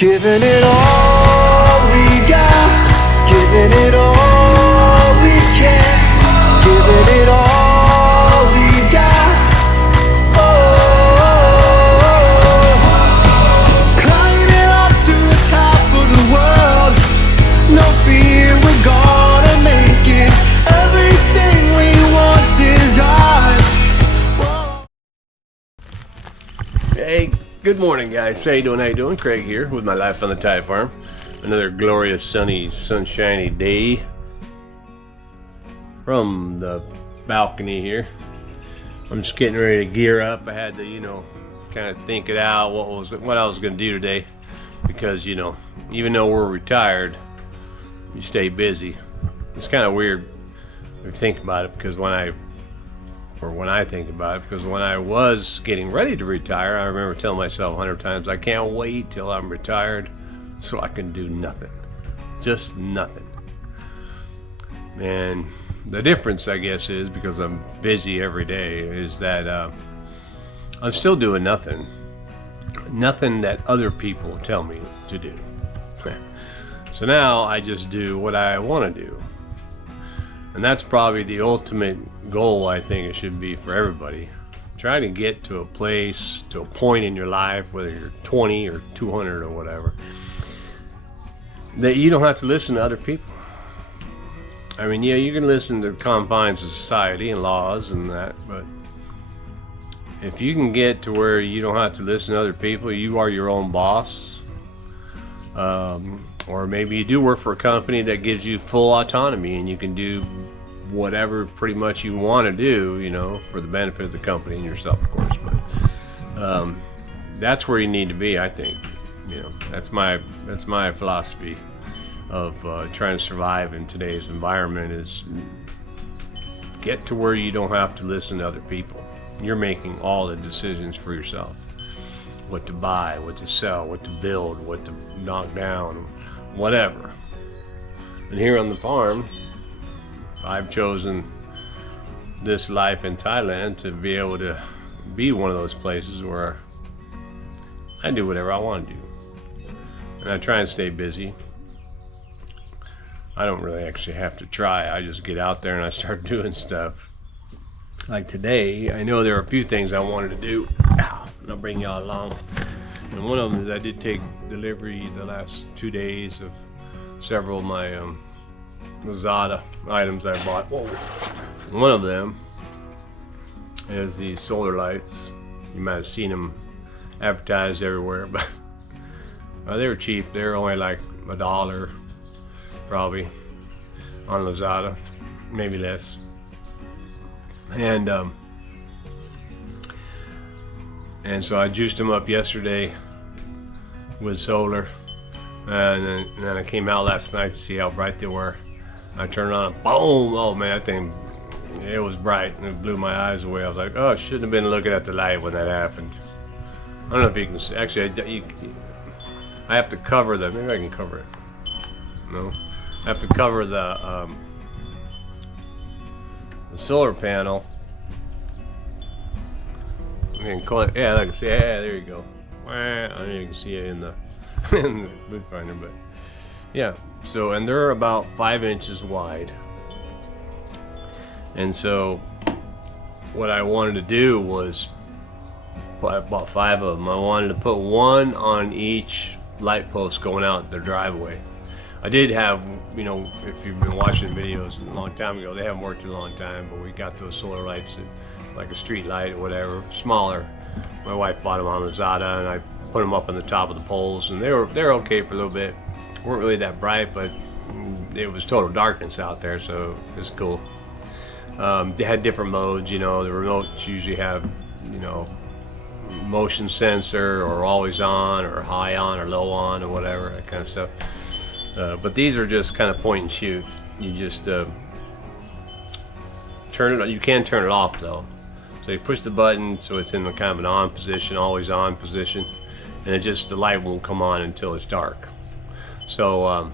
Giving it all we got, giving it all we can, giving it all we got. Oh, climbing up to the top of the world, no fear, we're gonna make it. Everything we want is ours. Whoa. Hey, good morning, guys. How you doing? How you doing? Craig here with my life on the Thai farm. Another glorious, sunny, sunshiny day from the balcony here. I'm just getting ready to gear up. I had to, kind of think it out what I was going to do today, because even though we're retired, you stay busy. It's kind of weird if you think about it, because when I think about it, because when I was getting ready to retire, I remember telling myself 100 times, I can't wait till I'm retired so I can do nothing. Just nothing. And the difference, I guess, is because I'm busy every day, is that I'm still doing nothing. Nothing that other people tell me to do. So now I just do what I want to do. And that's probably the ultimate goal, I think it should be for everybody. Try to get to a place, to a point in your life, whether you're 20 or 200 or whatever, that you don't have to listen to other people. I mean, yeah, you can listen to the confines of society and laws and that, but if you can get to where you don't have to listen to other people, you are your own boss, or maybe you do work for a company that gives you full autonomy and you can do whatever pretty much you want to do, for the benefit of the company and yourself, of course. But that's where you need to be, I think. That's my philosophy of trying to survive in today's environment, is get to where you don't have to listen to other people. You're making all the decisions for yourself. What to buy, what to sell, what to build, what to knock down, whatever. And here on the farm, I've chosen this life in Thailand to be able to be one of those places where I do whatever I want to do. And I try and stay busy. I don't really actually have to try. I just get out there and I start doing stuff. Like today, I know there are a few things I wanted to do. And I'll bring y'all along. And one of them is I did take delivery the last 2 days of several of my Lazada items I bought. Whoa. One of them is these solar lights. You might have seen them advertised everywhere, but they were cheap. They were only like $1 probably on Lazada, maybe less. And so I juiced them up yesterday with solar, and then I came out last night to see how bright they were. I turned on, boom! Oh man, that thing, it was bright, and it blew my eyes away. I was like, oh, I shouldn't have been looking at the light when that happened. I don't know if you can see. Actually, I have to cover the, maybe I can cover it. No, I have to cover the solar panel. I can call it, yeah, I can see, yeah, there you go. I don't know if you can see it in the viewfinder, but yeah. So, and they're about 5 inches wide. And so, what I wanted to do was, I bought 5 of them. I wanted to put one on each light post going out their driveway. I did have, if you've been watching videos a long time ago, they haven't worked in a long time, but we got those solar lights that, like a street light or whatever, smaller. My wife bought them on Lazada, and I put them up on the top of the poles, and they're okay for a little bit. Weren't really that bright, but it was total darkness out there, so it's cool. They had different modes, the remotes usually have, motion sensor, or always on, or high on, or low on, or whatever, that kind of stuff. But these are just kind of point and shoot. You just turn it on. You can turn it off though. So you push the button so it's in the kind of an on position, always on position, and the light won't come on until it's dark. So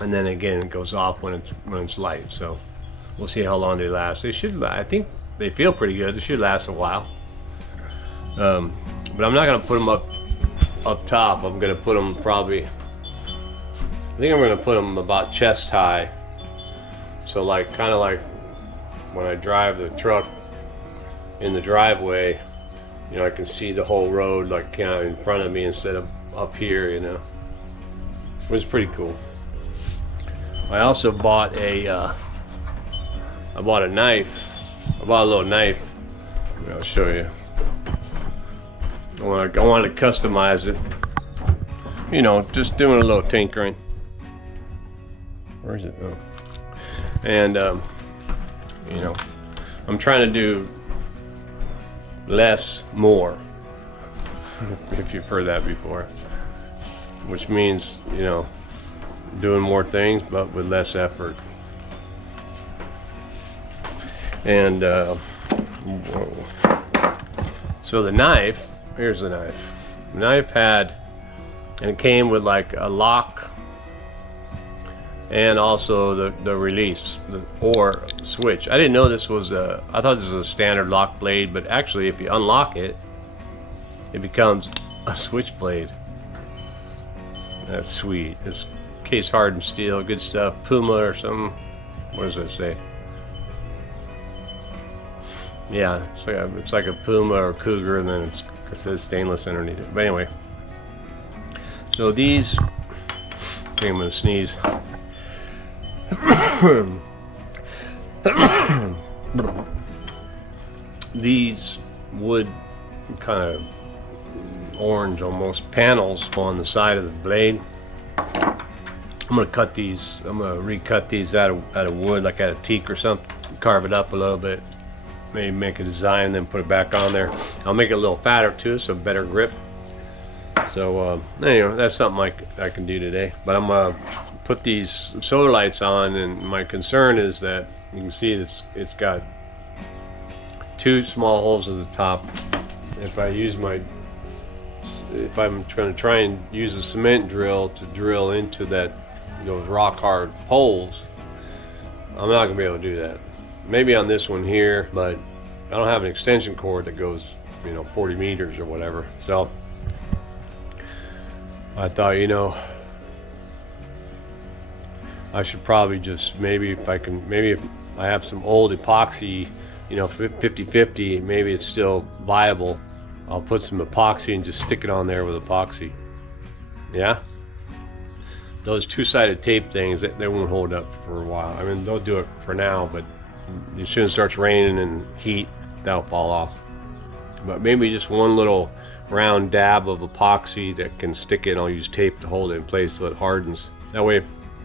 and then again it goes off when it's light. So we'll see how long they last. They should, I think they feel pretty good. They should last a while. But I'm not gonna put them up up top. I'm gonna put them probably, I think I'm gonna put them about chest high. So like, kind of like when I drive the truck in the driveway, you know, I can see the whole road like kind of in front of me instead of up here, you know. It was pretty cool. I also bought a I bought a knife. I bought a little knife. I'll show you. I wanted to customize it. You know, just doing a little tinkering. Where is it? Oh. And you know, I'm trying to do less more, if you've heard that before, which means, you know, doing more things but with less effort. And so the knife, here's the knife. The knife had, and it came with like a lock and also the release or switch. I didn't know this was a, I thought this was a standard lock blade, but actually if you unlock it, it becomes a switch blade. That's sweet. It's case hardened steel, good stuff. Puma or something. What does that say? Yeah, it's like a Puma or Cougar, and then it says stainless underneath it. But anyway, so these, I think I'm gonna sneeze. These wood kind of orange almost panels on the side of the blade. I'm gonna cut these. I'm gonna recut these out of wood, like out of teak or something. Carve it up a little bit. Maybe make a design, then put it back on there. I'll make it a little fatter too, so better grip. So anyway, that's something I can do today. But I'm gonna put these solar lights on, and my concern is that you can see it's got two small holes at the top. If I'm going to try and use a cement drill to drill into those rock hard holes, I'm not going to be able to do that. Maybe on this one here, but I don't have an extension cord that goes, you know, 40 meters or whatever. So I thought, you know, I should probably just, maybe if I have some old epoxy, you know, 50-50, maybe it's still viable. I'll put some epoxy and just stick it on there with epoxy. Yeah? Those two-sided tape things, they won't hold up for a while. I mean, they'll do it for now, but as soon as it starts raining and heat, that'll fall off. But maybe just one little round dab of epoxy that can stick it, I'll use tape to hold it in place so it hardens. That way,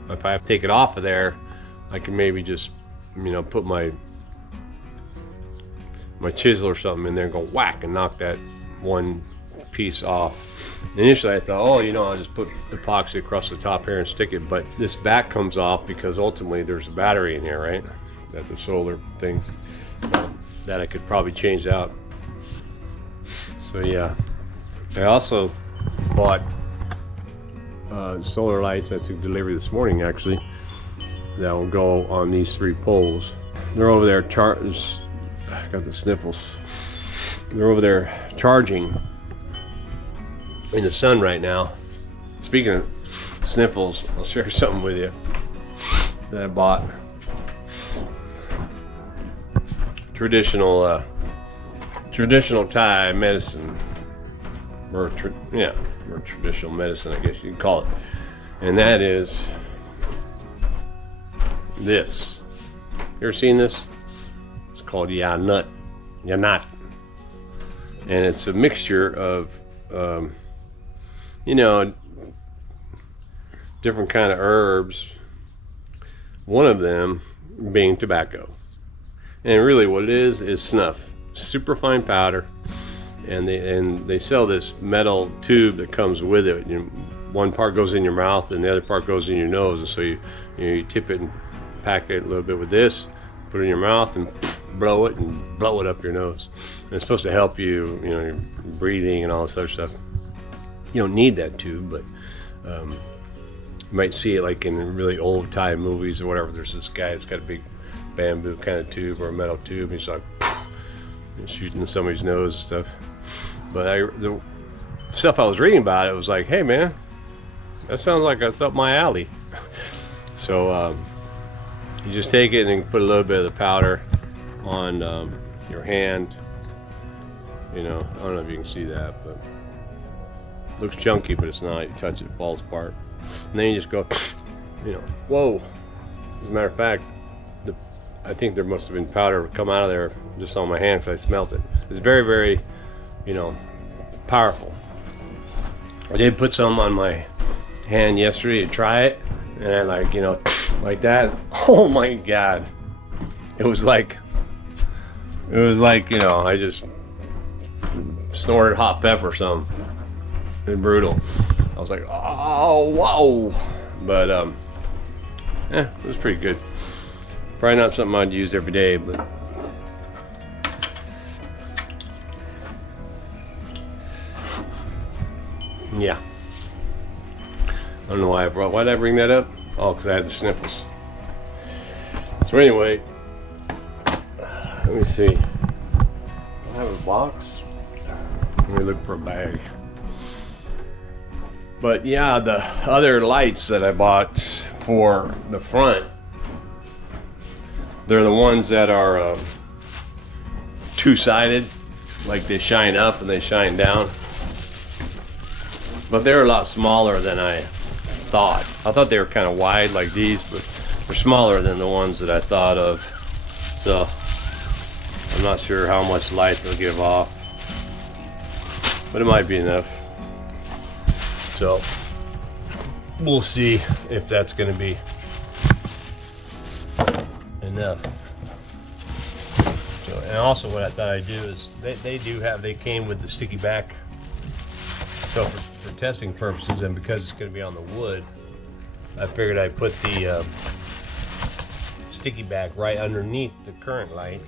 if I have to take it off of there, I can maybe just, you know, put my chisel or something in there and go whack and knock that one piece off. Initially I thought, oh, you know, I'll just put epoxy across the top here and stick it, but this back comes off because ultimately there's a battery in here, right? That the solar things that I could probably change out. So yeah, I also bought solar lights. I took delivery this morning actually, that will go on these 3 poles. They're over there I got the sniffles. They're over there charging in the sun right now. Speaking of sniffles, I'll share something with you that I bought. Traditional Thai medicine, or traditional medicine, I guess you can call it, and that is this. You ever seen this? It's called Yanut, and it's a mixture of, you know, different kind of herbs. One of them being tobacco, and really what it is snuff, super fine powder, and they sell this metal tube that comes with it. You know, one part goes in your mouth and the other part goes in your nose, and so you tip it and pack it a little bit with this, put it in your mouth and blow it up your nose. And it's supposed to help you, you know, your breathing and all this other stuff. You don't need that tube, but you might see it like in really old Thai movies or whatever. There's this guy that's got a big bamboo kind of tube or a metal tube, and he's like shooting in somebody's nose and stuff. But stuff I was reading about, it was like, hey man, that sounds like that's up my alley. So you just take it and put a little bit of the powder on your hand. You know, I don't know if you can see that, but it looks chunky, but it's not. You touch it, it falls apart. And then you just go, you know, whoa. As a matter of fact, I think there must have been powder come out of there just on my hand because I smelt it. It's very, very, you know, powerful. I did put some on my hand yesterday to try it, and I like, you know, like that. Oh my God. It was like, you know, I just snorted hot pepper or something. It was brutal. I was like, oh, whoa. But, yeah, it was pretty good. Probably not something I'd use every day, but yeah. I don't know why why did I bring that up? Oh, because I had the sniffles. So anyway, let me see. I have a box. Let me look for a bag. But yeah, the other lights that I bought for the front, they're the ones that are two-sided, like they shine up and they shine down. But they're a lot smaller than I thought. I thought they were kind of wide like these, but they're smaller than the ones that I thought of. So I'm not sure how much light they'll give off, but it might be enough. So we'll see if that's going to be enough. So, and also what I thought I'd do is they came with the sticky back. So for testing purposes, and because it's going to be on the wood, I figured I'd put the sticky back right underneath the current light.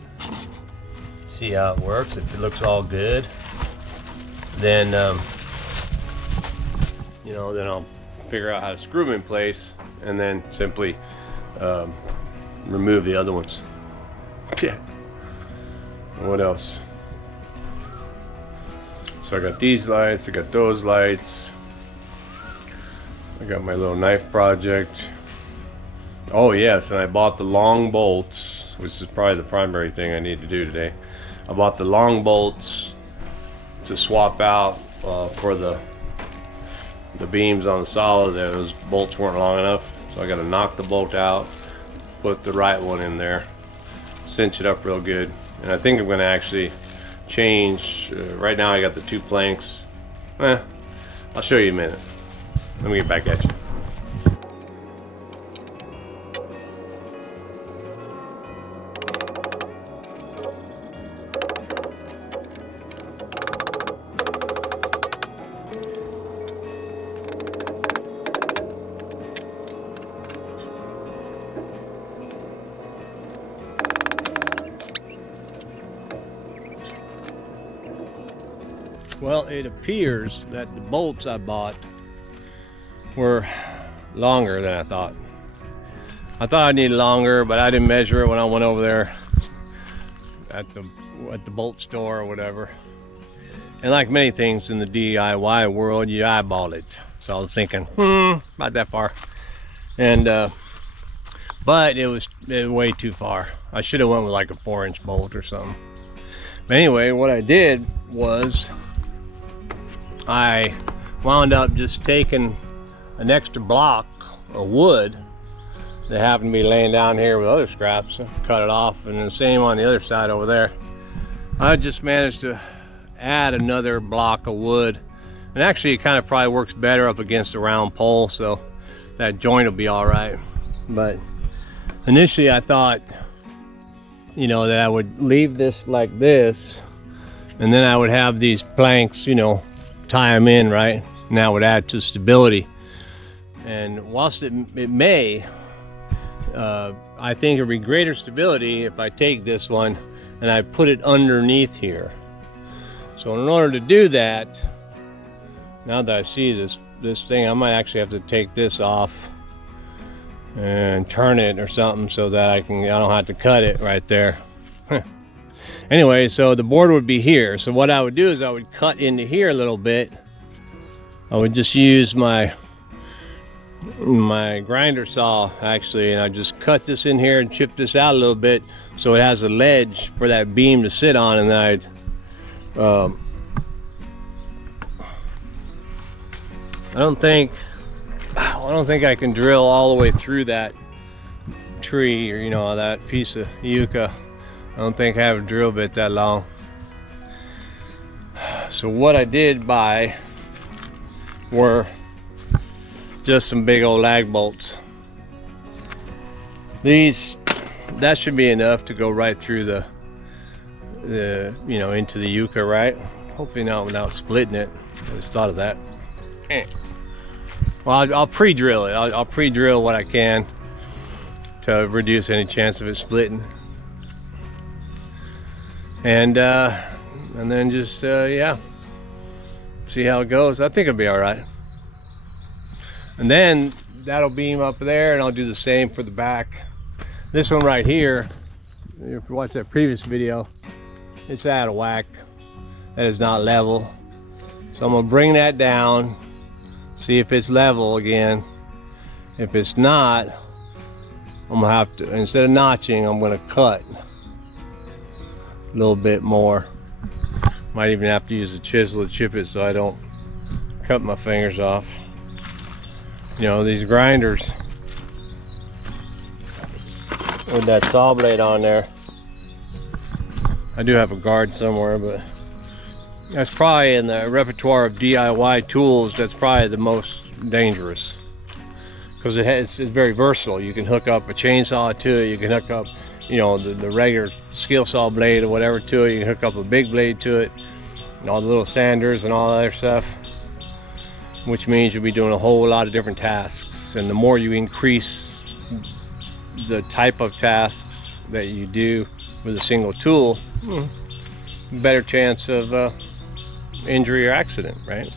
See how it works. If it looks all good, then you know, then I'll figure out how to screw them in place, and then simply remove the other ones. Yeah. What else? So I got these lights, I got those lights. I got my little knife project. Oh yes, and I bought the long bolts, which is probably the primary thing I need to do today. I bought the long bolts to swap out for the beams on the solid. Those bolts weren't long enough, so I got to knock the bolt out, put the right one in there, cinch it up real good, and I think I'm going to actually change. Right now I got the two planks. I'll show you in a minute. Let me get back at you. Well, it appears that the bolts I bought were longer than I thought. I thought I needed longer, but I didn't measure it when I went over there at the bolt store or whatever. And like many things in the DIY world, you eyeball it. So I was thinking, about that far. And but it was way too far. I should have went with like a 4-inch bolt or something. But anyway, what I did was I wound up just taking an extra block of wood that happened to be laying down here with other scraps, cut it off, and the same on the other side over there. I just managed to add another block of wood, and actually it kind of probably works better up against the round pole, so that joint will be all right. But initially I thought, you know, that I would leave this like this, and then I would have these planks, you know, tie them in, right? And that would add to stability. And whilst it may, I think it would be greater stability if I take this one and I put it underneath here. So in order to do that, now that I see this thing, I might actually have to take this off and turn it or something so that I don't have to cut it right there. Anyway, so the board would be here. So what I would do is I would cut into here a little bit I would just use my grinder saw actually, and I just cut this in here and chip this out a little bit so it has a ledge for that beam to sit on, and then I don't think I can drill all the way through that tree, or that piece of yucca. I don't think I have a drill bit that long. So what I did buy were just some big old lag bolts. That should be enough to go right through the into the yucca, right? Hopefully not without splitting it. I just thought of that. Well, I'll pre-drill it. I'll pre-drill what I can to reduce any chance of it splitting. And then just yeah, see how it goes. I think it'll be all right. And then that'll beam up there, and I'll do the same for the back. This one right here, if you watch that previous video, it's out of whack. That is not level. So I'm gonna bring that down, see if it's level again. If it's not, I'm gonna have to, instead of notching, I'm gonna cut a little bit more. Might even have to use a chisel to chip it so I don't cut my fingers off. These grinders with that saw blade on there. I do have a guard somewhere, but that's probably in the repertoire of DIY tools. That's probably the most dangerous because it's very versatile. You can hook up a chainsaw to it. You can hook up, the regular skill saw blade or whatever to it. You can hook up a big blade to it, and all the little sanders and all that other stuff. Which means you'll be doing a whole lot of different tasks, and the more you increase the type of tasks that you do with a single tool, better chance of injury or accident, right?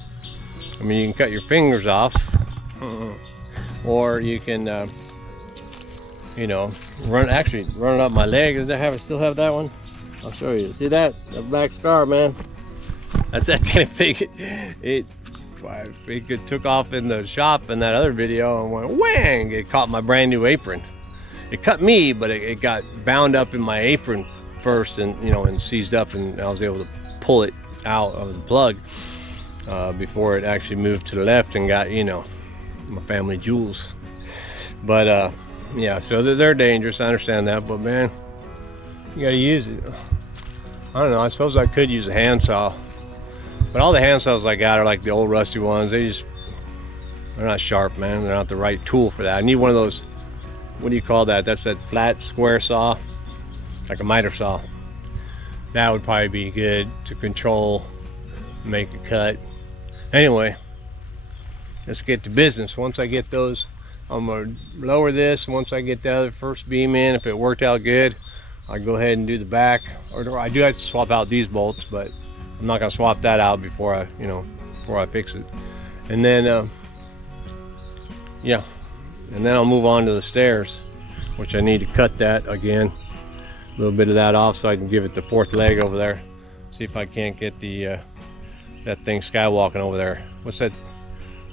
I mean, you can cut your fingers off, or you can run it up my leg. Does that still have that one? I'll show you. See that black scar, man? That's that kind of thing. I think it took off in the shop in that other video and went whang! It caught my brand new apron. It cut me, but it got bound up in my apron first, and and seized up, and I was able to pull it out of the plug before it actually moved to the left and got my family jewels. But yeah, so they're dangerous. I understand that, but man, you gotta use it. I don't know. I suppose I could use a handsaw. But all the hand saws I got are like the old rusty ones. They're not sharp, man. They're not the right tool for that. I need one of those, what do you call that? That's that flat square saw, like a miter saw. That would probably be good to control, make a cut. Anyway, let's get to business. Once I get those, I'm gonna lower this. Once I get the other first beam in, if it worked out good, I'll go ahead and do the back. Or I do have to swap out these bolts, but I'm not gonna swap that out before I fix it. And then yeah, and then I'll move on to the stairs, which I need to cut that again, a little bit of that off so I can give it the fourth leg over there. See if I can't get the that thing skywalking over there. What's that?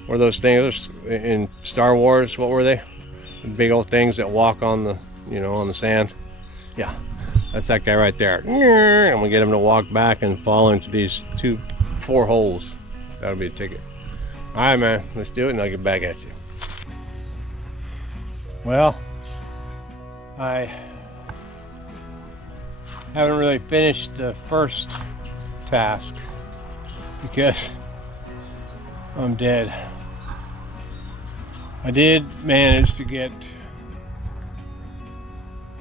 What are those things in Star Wars? What were they? The big old things that walk on the on the sand. Yeah. That's that guy right there. I'm gonna get him to walk back and fall into these 4 holes. That'll be a ticket. All right, man, let's do it, and I'll get back at you. Well, I haven't really finished the first task because I'm dead. I did manage to get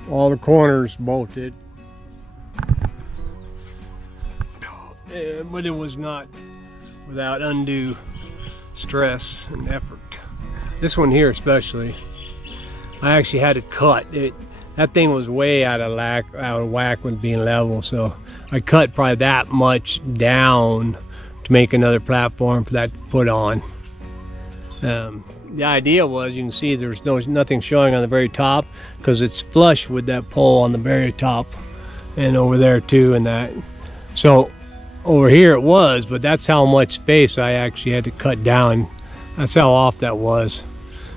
all the corners bolted, but it was not without undue stress and effort. This one here especially, I actually had to cut it. That thing was way out of whack with being level, so I cut probably that much down to make another platform for that to put on. The idea was, you can see there's nothing showing on the very top because it's flush with that pole on the very top and over there too, and that. So over here it was, but that's how much space I actually had to cut down. That's how off that was.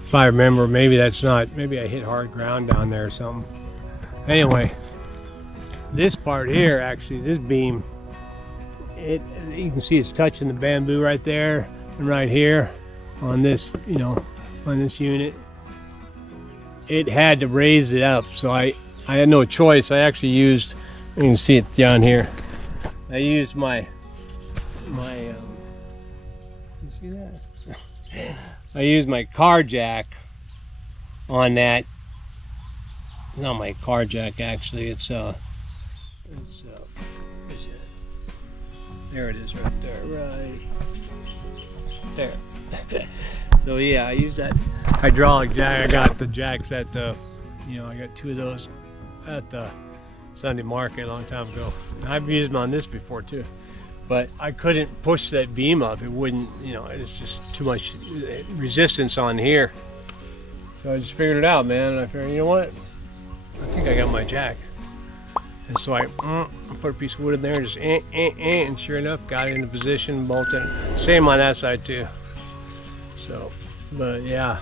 If I remember, maybe that's not, maybe I hit hard ground down there or something. Anyway, this part here, actually, this beam, you can see it's touching the bamboo right there and right here on this, you know, on this unit. It had to raise it up, so I had no choice. I actually used, you can see it down here. I used my you see that? I used my car jack on that. Not my car jack, actually. It's there it is, right there, right there. So yeah, I use that hydraulic jack. I got the jacks at you know, I got 2 of those at the Sunday market a long time ago. I've used them on this before too, but I couldn't push that beam up. It wouldn't, you know, it's just too much resistance on here. So I just figured it out, man. And I figured, you know what? I think I got my jack. And so I put a piece of wood in there and just and sure enough, got it into position, bolted it. Same on that side too. So, but yeah,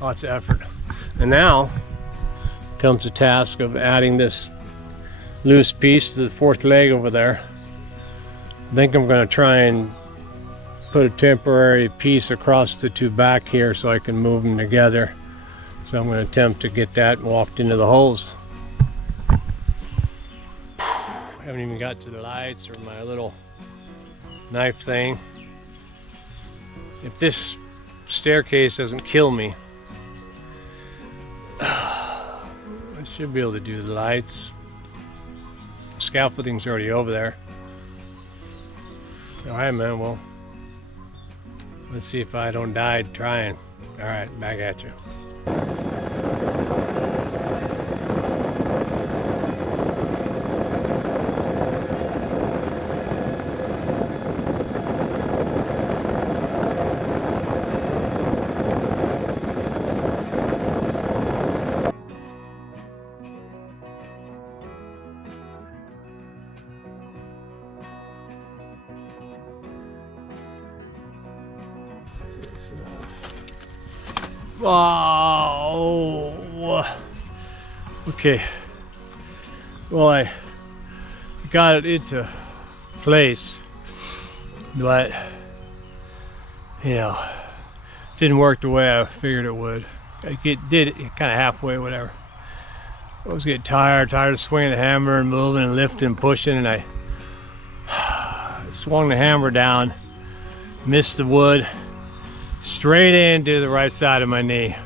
lots of effort. And now comes the task of adding this loose piece to the 4th leg over there. I think I'm going to try and put a temporary piece across the 2 back here so I can move them together. So I'm going to attempt to get that walked into the holes. Haven't even got to the lights or my little knife thing. If this staircase doesn't kill me, I should be able to do the lights. The scaffolding's already over there. All right, man, well, let's see if I don't die trying. All right, back at you. Oh, okay. Well, I got it into place, but you know, didn't work the way I figured it would. I did it kind of halfway, whatever. I was getting tired of swinging the hammer and moving and lifting and pushing, and I swung the hammer down, missed the wood, straight into the right side of my knee.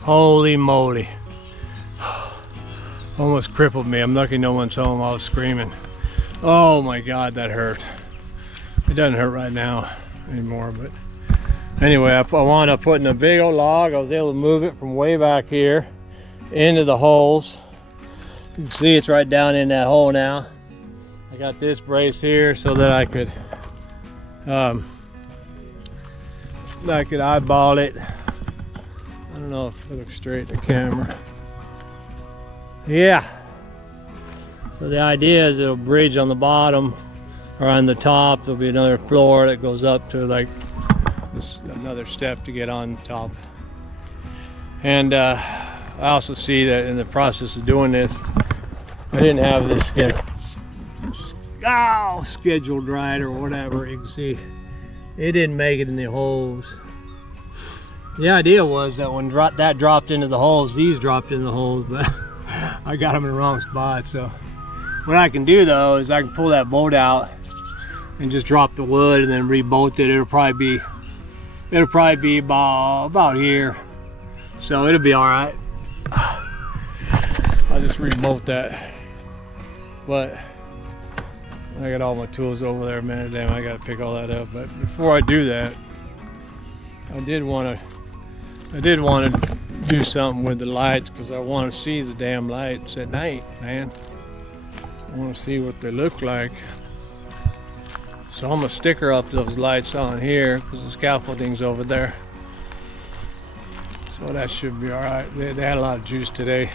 Holy moly. Almost crippled me. I'm lucky no one's home. I was screaming. Oh my God, that hurt. It doesn't hurt right now anymore, but anyway, I wound up putting a big old log. I was able to move it from way back here into the holes. You can see it's right down in that hole now. I got this brace here so that I could eyeball it. I don't know if it looks straight in the camera. Yeah. So the idea is it'll bridge on the bottom or on the top. There'll be another floor that goes up to like this, another step to get on top. And I also see that in the process of doing this, I didn't have this scheduled right or whatever. You can see it didn't make it in the holes. The idea was that when that dropped into the holes, these dropped in the holes, but I got them in the wrong spot. So what I can do though is I can pull that bolt out and just drop the wood and then re-bolt it. It'll probably be about here, so it'll be all right. I'll just re-bolt that. But I got all my tools over there, man. Damn, I gotta pick all that up. But before I do that, I did want to do something with the lights, because I want to see the damn lights at night, man. I want to see what they look like. So I'm gonna sticker up those lights on here because the scaffolding's over there. So that should be all right. They had a lot of juice today.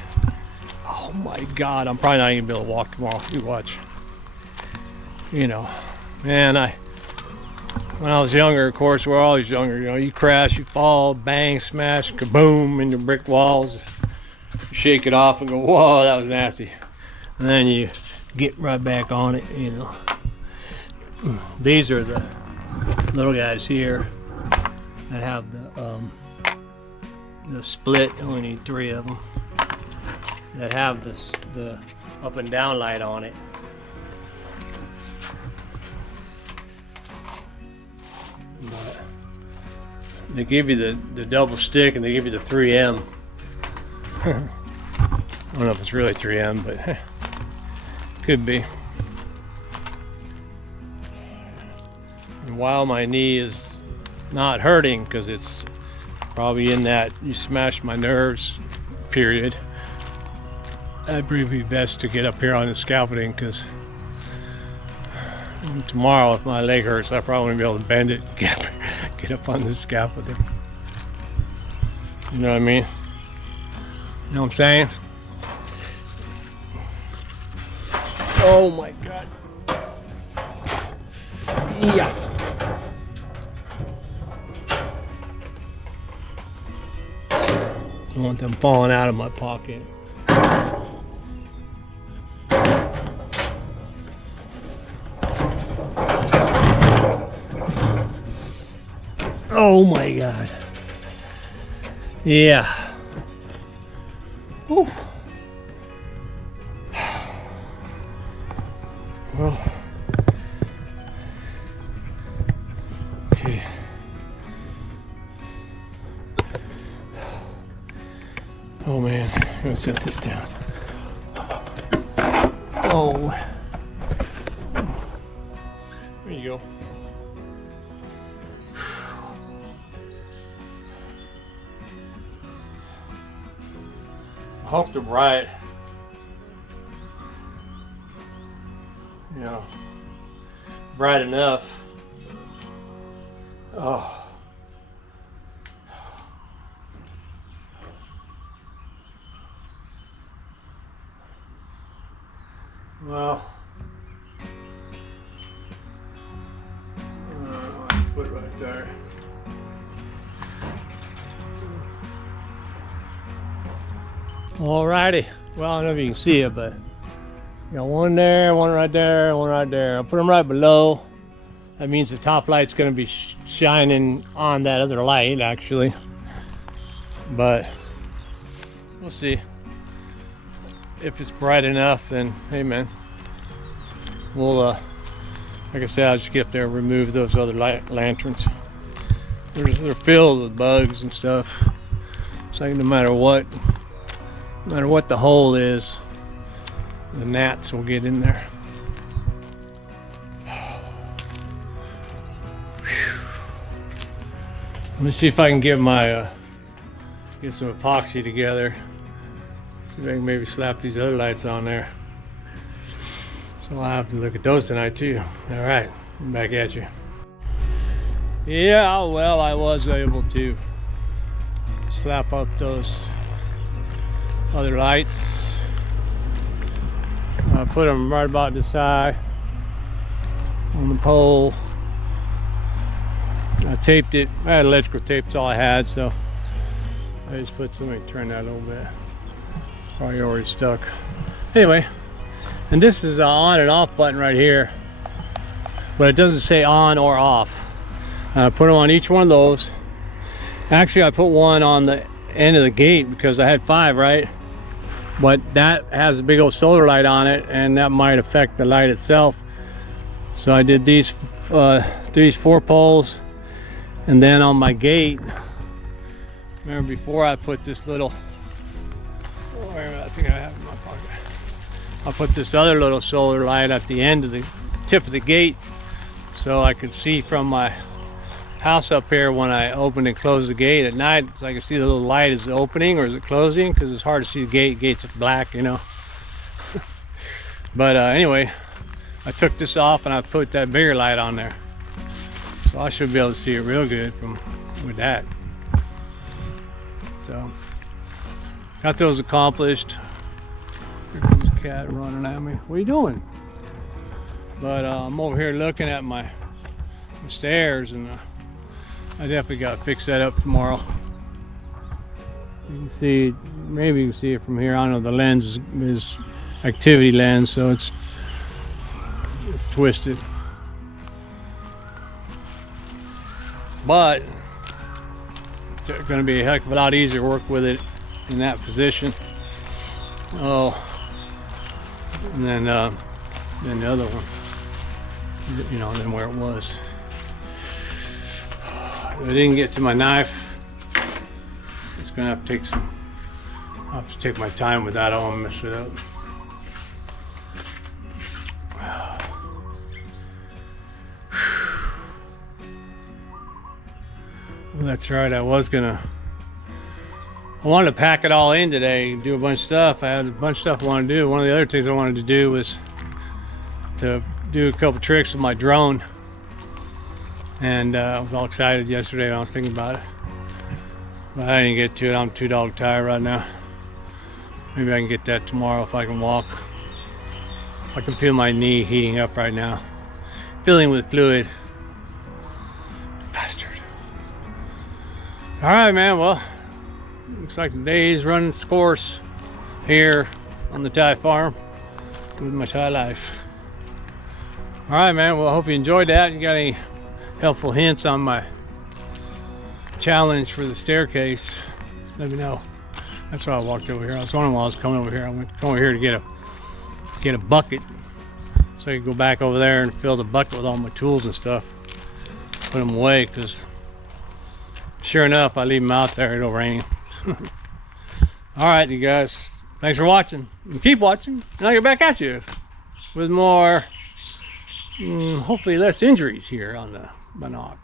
Oh my God, I'm probably not even able to walk tomorrow. You watch. You know, Man, when I was younger, of course, we're always younger, you know, you crash, you fall, bang, smash, kaboom into brick walls. You shake it off and go, whoa, that was nasty. And then you get right back on it, you know. These are the little guys here that have the split. You only need 3 of them that have the up and down light on it. But they give you the double stick and they give you the 3M. I don't know if it's really 3M, but could be. And while my knee is not hurting, because it's probably in that you smashed my nerves period, I'd probably be best to get up here on the scaffolding, because tomorrow if my leg hurts, I probably won't be able to bend it, get up on the scaffolding. You know what I mean? You know what I'm saying? Oh my God. Yeah. I want them falling out of my pocket. Oh my God. Yeah. Whew. Well, okay. Oh man, I'm gonna set this down. Oh, there you go. I hope they're bright. You know, bright enough. Oh. Well, I'll put it right there. Alrighty. Well, I don't know if you can see it, but got one there, one right there, one right there. I'll put them right below. That means the top light's going to be shining on that other light, actually. But we'll see. If it's bright enough, then hey man, we'll like I said, I'll just get up there and remove those other lanterns. They're filled with bugs and stuff. It's like no matter what the hole is, the gnats will get in there. Let me see if I can get my get some epoxy together. See if I can maybe slap these other lights on there. So I'll have to look at those tonight too. All right, I'm back at you. Yeah, well, I was able to slap up those other lights. I put them right about this high on the pole. I taped it. I had electrical tape, that's all I had, so I just put some, let me turn that a little bit. Probably already stuck. Anyway, and this is an on and off button right here, but it doesn't say on or off. I put them on each one of those. Actually, I put one on the end of the gate because I had 5, right? But that has a big old solar light on it, and that might affect the light itself. So I did these 4 poles, and then on my gate, remember before I put this little, I think I have it in my pocket. I'll put this other little solar light at the end of the tip of the gate, so I could see from my house up here when I open and close the gate at night, so I can see the little light is it opening or is it closing, because it's hard to see the gate. Gates are black, you know. But anyway, I took this off and I put that bigger light on there, so I should be able to see it real good with that. So got those accomplished. Here comes the cat running at me. What are you doing? But I'm over here looking at my stairs, and I definitely got to fix that up tomorrow. You can see, maybe you can see it from here. I don't know, the lens is activity lens, so it's twisted. But it's going to be a heck of a lot easier to work with it in that position. Oh, and then the other one, you know, than where it was. I didn't get to my knife. It's gonna have to take some. I'll have to take my time with that. I don't want to mess it up. Well, that's right. I wanted to pack it all in today and do a bunch of stuff. I had a bunch of stuff I wanted to do. One of the other things I wanted to do was to do a couple tricks with my drone. And I was all excited yesterday when I was thinking about it. But I didn't get to it. I'm too dog tired right now. Maybe I can get that tomorrow if I can walk. I can feel my knee heating up right now. Filling with fluid. Bastard. All right, man. Well, looks like the day's running its course here on the Thai farm with my Thai life. All right, man. Well, I hope you enjoyed that. You got any helpful hints on my challenge for the staircase, let me know. That's why I walked over here. I was wondering while I was coming over here. I went over here to get a bucket so I could go back over there and fill the bucket with all my tools and stuff, put them away, because sure enough, I leave them out there, it'll rain. All right, you guys, thanks for watching, and keep watching, and I'll get back at you with more, hopefully less injuries here on the Monoc.